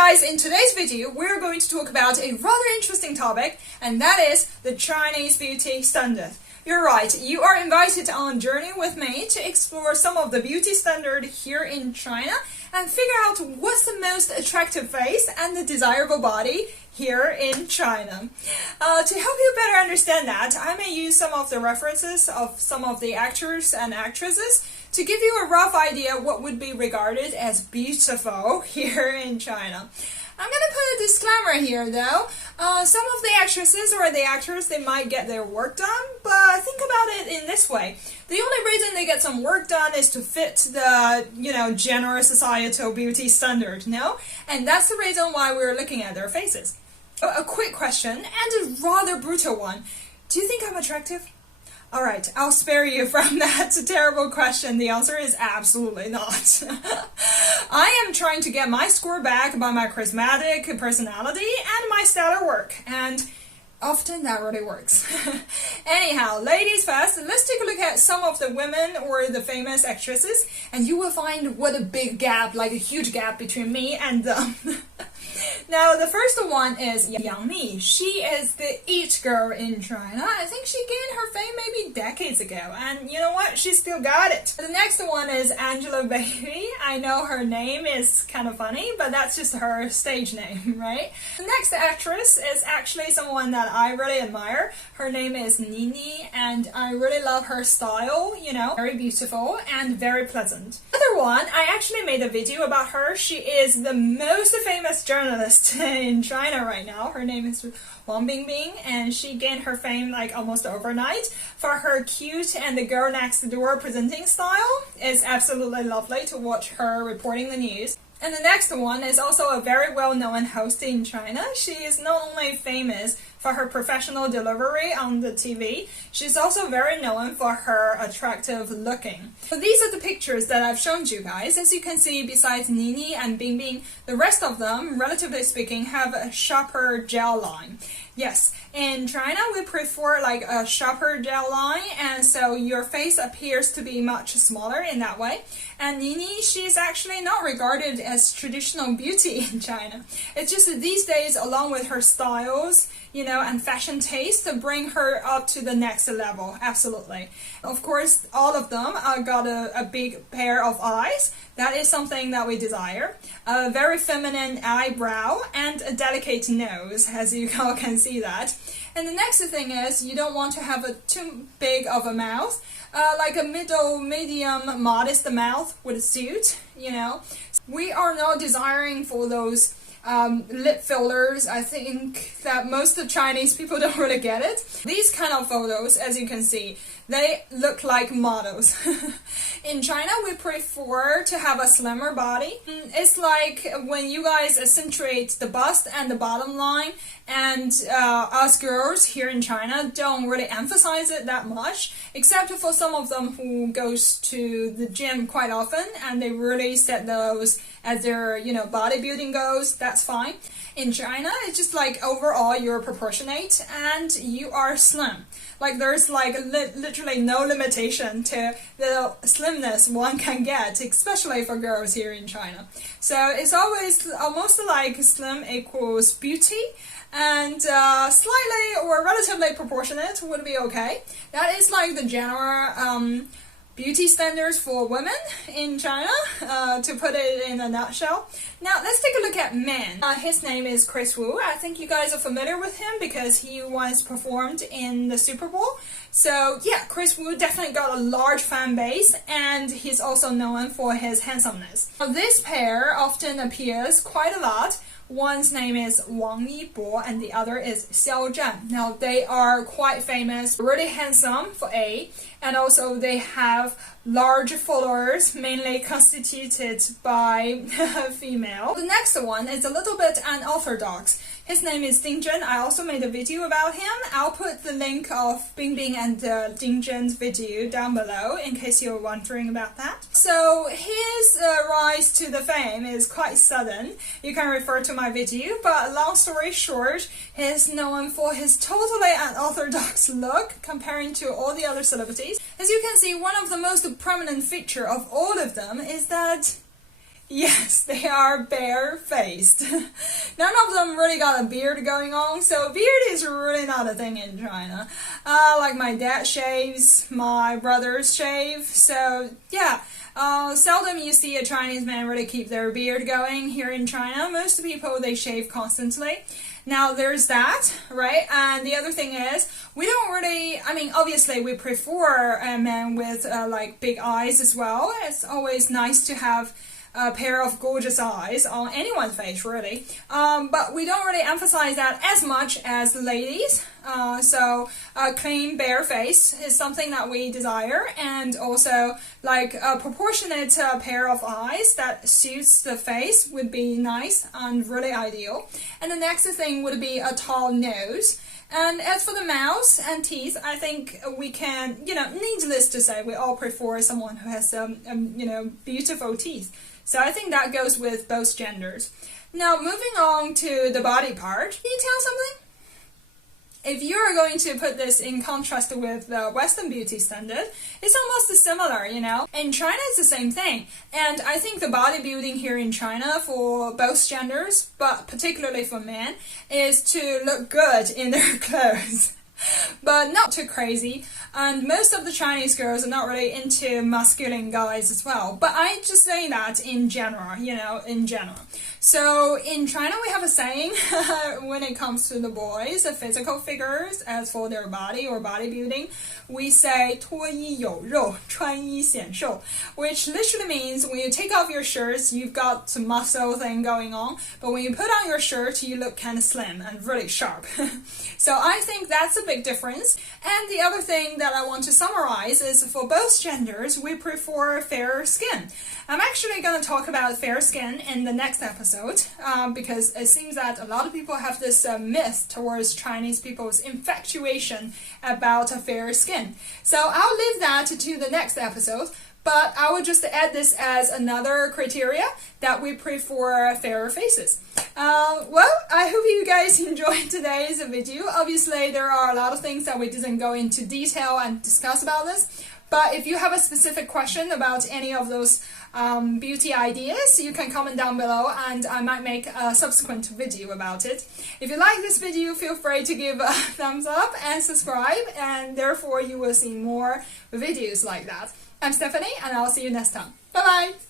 guys, in today's video we're going to talk about a rather interesting topic, and that is the Chinese beauty standard. You're right, you are invited on a journey with me to explore some of the beauty standard here in China and figure out what's the most attractive face and the desirable body here in China. To help you better understand that, I may use some of the references of some of the actors and actresses to give you a rough idea what would be regarded as beautiful here in China. I'm going to put a disclaimer here though. Some of the actresses or the actors, they might get their work done, but think about it in this way. The only reason they get some work done is to fit the, general societal beauty standard, no? And that's the reason why we're looking at their faces. A quick question, and a rather brutal one. Do you think I'm attractive? Alright, I'll spare you from that terrible question. The answer is absolutely not. I am trying to get my score back by my charismatic personality and my stellar work, and often that really works. Anyhow, ladies first, let's take a look at some of the women or the famous actresses, and you will find what a big gap, like a huge gap between me and them. Now, the first one is Yang Mi. She is the it girl in China. I think she gained her fame maybe decades ago, and you know what? She still got it. The next one is Angelababy. I know her name is kind of funny, but that's just her stage name, right? The next actress is actually someone that I really admire. Her name is Nini, and I really love her style, very beautiful and very pleasant. Another one, I actually made a video about her. She is the most famous journalist in China right now. Her name is Wang Bingbing, and she gained her fame like almost overnight for her cute and the girl next door presenting style. It's absolutely lovely to watch her reporting the news. And the next one is also a very well-known host in China. She is not only famous for her professional delivery on the TV, she's also very known for her attractive looking. So these are the pictures that I've shown you guys. As you can see, besides Nini and Bingbing, the rest of them, relatively speaking, have a sharper jawline. Yes, in China we prefer like a sharper jawline, and so your face appears to be much smaller in that way. And Nini, she's actually not regarded as traditional beauty in China. It's just that these days, along with her styles, and fashion taste, to bring her up to the next level. Absolutely. Of course, all of them got a big pair of eyes. That is something that we desire. A very feminine eyebrow and a delicate nose, as you all can see that. And the next thing is, you don't want to have too big of a mouth. Like a medium, modest mouth would suit, We are not desiring for those lip fillers. I think that most of Chinese people don't really get it. These kind of photos, as you can see, they look like models. In China, we prefer to have a slimmer body. It's like when you guys accentuate the bust and the bottom line, and us girls here in China don't really emphasize it that much, except for some of them who goes to the gym quite often, and they really set those as their, bodybuilding goals. That's fine. In China, it's just like overall you're proportionate and you are slim. Like there's like literally no limitation to the slimness one can get, especially for girls here in China. So it's always almost like slim equals beauty, and slightly or relatively proportionate would be okay. That is like the general beauty standards for women in China, to put it in a nutshell. Now let's take a look at men. His name is Chris Wu. I think you guys are familiar with him because he once performed in the Super Bowl. So yeah, Chris Wu definitely got a large fan base, and he's also known for his handsomeness. Now, this pair often appears quite a lot. One's name is Wang Yibo and the other is Xiao Zhan. Now they are quite famous, really handsome for A, and also they have large followers, mainly constituted by female. The next one is a little bit unorthodox. His name is Ding Zhen. I also made a video about him. I'll put the link of Bingbing and Ding Zhen's video down below in case you're wondering about that. So his rise to the fame is quite sudden. You can refer to my video, but long story short, he's known for his totally unorthodox look comparing to all the other celebrities. As you can see, one of the most prominent feature of all of them is that Yes, they are bare-faced. None of them really got a beard going on, so beard is really not a thing in China. Like my dad shaves, my brothers shave, so yeah. Seldom you see a Chinese man really keep their beard going here in China. Most people, they shave constantly. Now, there's that, right? And the other thing is, we don't really, I mean, obviously we prefer a man with like big eyes as well. It's always nice to have a pair of gorgeous eyes on anyone's face, really. But we don't really emphasize that as much as ladies. So a clean, bare face is something that we desire, and also like a proportionate pair of eyes that suits the face would be nice and really ideal. And the next thing would be a tall nose. And as for the mouth and teeth, I think we can, needless to say, we all prefer someone who has, beautiful teeth. So I think that goes with both genders. Now, moving on to the body part, can you tell something? If you're going to put this in contrast with the Western beauty standard, it's almost similar, In China, it's the same thing. And I think the bodybuilding here in China for both genders, but particularly for men, is to look good in their clothes. But not too crazy, and most of the Chinese girls are not really into masculine guys as well. But I just say that in general, in general. So in China we have a saying when it comes to the boys, the physical figures, as for their body or bodybuilding, we say 脱衣有肉,穿衣显瘦, which literally means when you take off your shirts, you've got some muscle thing going on, but when you put on your shirt, you look kind of slim and really sharp. So I think that's a big difference. And the other thing that I want to summarize is for both genders, we prefer fair skin. I'm actually going to talk about fair skin in the next episode because it seems that a lot of people have this myth towards Chinese people's infatuation about a fair skin. So I'll leave that to the next episode. But I will just add this as another criteria that we prefer fairer faces. Well, I hope you guys enjoyed today's video. Obviously, there are a lot of things that we didn't go into detail and discuss about this. But if you have a specific question about any of those beauty ideas, you can comment down below and I might make a subsequent video about it. If you like this video, feel free to give a thumbs up and subscribe, and therefore you will see more videos like that. I'm Stephanie, and I'll see you next time. Bye-bye!